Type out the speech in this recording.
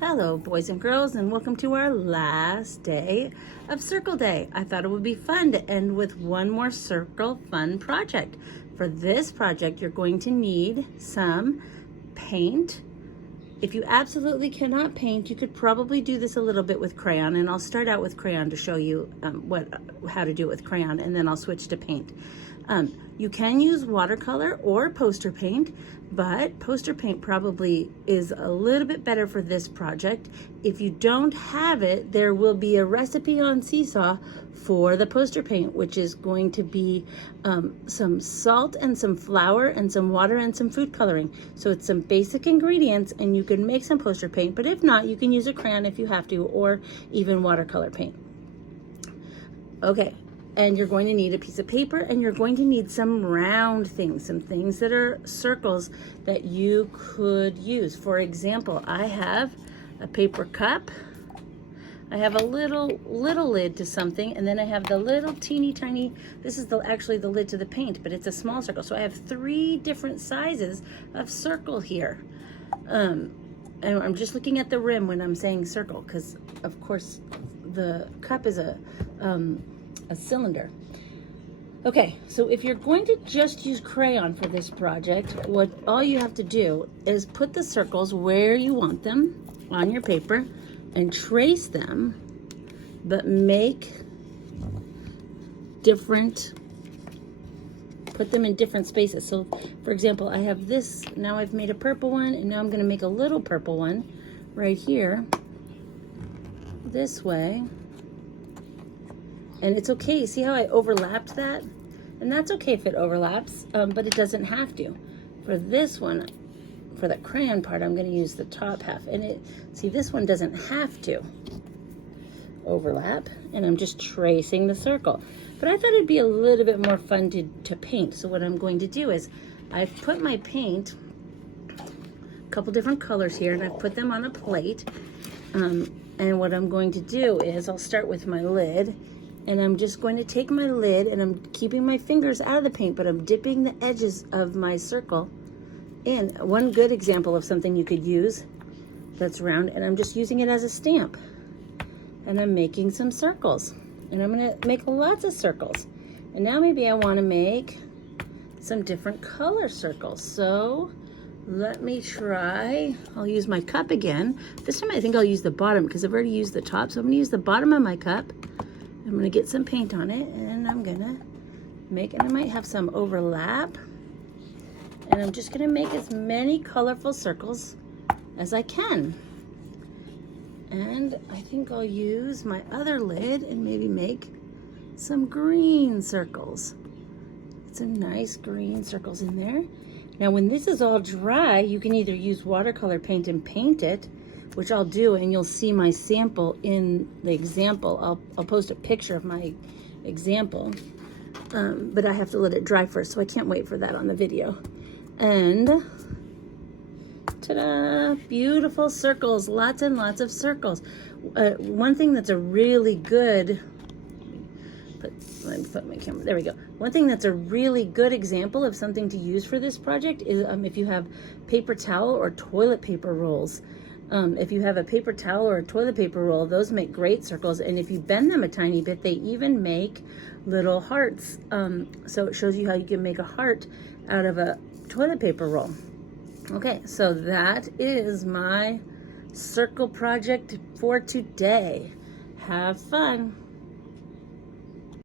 Hello, boys and girls, and welcome to our last day of Circle Day. I thought it would be fun to end with one more circle fun project. For this project, you're going to need some paint. If you absolutely cannot paint, you could probably do this a little bit with crayon, and I'll start out with crayon to show you how to do it with crayon, and then I'll switch to paint. You can use watercolor or poster paint, but poster paint probably is a little bit better for this project. If you don't have it, there will be a recipe on Seesaw for the poster paint, which is going to be some salt and some flour and some water and some food coloring. So it's some basic ingredients and you can make some poster paint, but if not, you can use a crayon if you have to, or even watercolor paint. Okay. And you're going to need a piece of paper, and you're going to need some round things, some things that are circles that you could use. For example, I have a paper cup. I have a little lid to something, and then I have the little teeny tiny, this is actually the lid to the paint, but it's a small circle. So I have 3 different sizes of circle here. And I'm just looking at the rim when I'm saying circle, because of course the cup is a cylinder. Okay, so if you're going to just use crayon for this project, all you have to do is put the circles where you want them on your paper and trace them, but put them in different spaces. So for example, I have this, now I've made a purple one, and now I'm going to make a little purple one right here this way. And it's okay, see how I overlapped that? And that's okay if it overlaps, but it doesn't have to. For this one, for the crayon part, I'm gonna use the top half. And see, this one doesn't have to overlap, and I'm just tracing the circle. But I thought it'd be a little bit more fun to paint. So what I'm going to do is, I've put my paint, a couple different colors here, and I've put them on a plate. And what I'm going to do is, I'll start with my lid, and I'm just going to take my lid, and I'm keeping my fingers out of the paint, but I'm dipping the edges of my circle in. One good example of something you could use that's round, and I'm just using it as a stamp. And I'm making some circles. And I'm gonna make lots of circles. And now maybe I wanna make some different color circles. So let me try, I'll use my cup again. This time I think I'll use the bottom because I've already used the top. So I'm gonna use the bottom of my cup. I'm gonna get some paint on it, and I'm gonna make, and I might have some overlap, and I'm just gonna make as many colorful circles as I can. And I think I'll use my other lid and maybe make some green circles. Some nice green circles in there. Now when this is all dry, you can either use watercolor paint and paint it, which I'll do, and you'll see my sample in the example. I'll post a picture of my example, but I have to let it dry first, so I can't wait for that on the video. And ta-da, beautiful circles, lots and lots of circles. One thing that's a really good, let me put my camera, there we go. One thing that's a really good example of something to use for this project is if you have paper towel or toilet paper rolls. If you have a paper towel or a toilet paper roll, those make great circles, and if you bend them a tiny bit, they even make little hearts. So it shows you how you can make a heart out of a toilet paper roll. Okay, so that is my circle project for today. Have fun.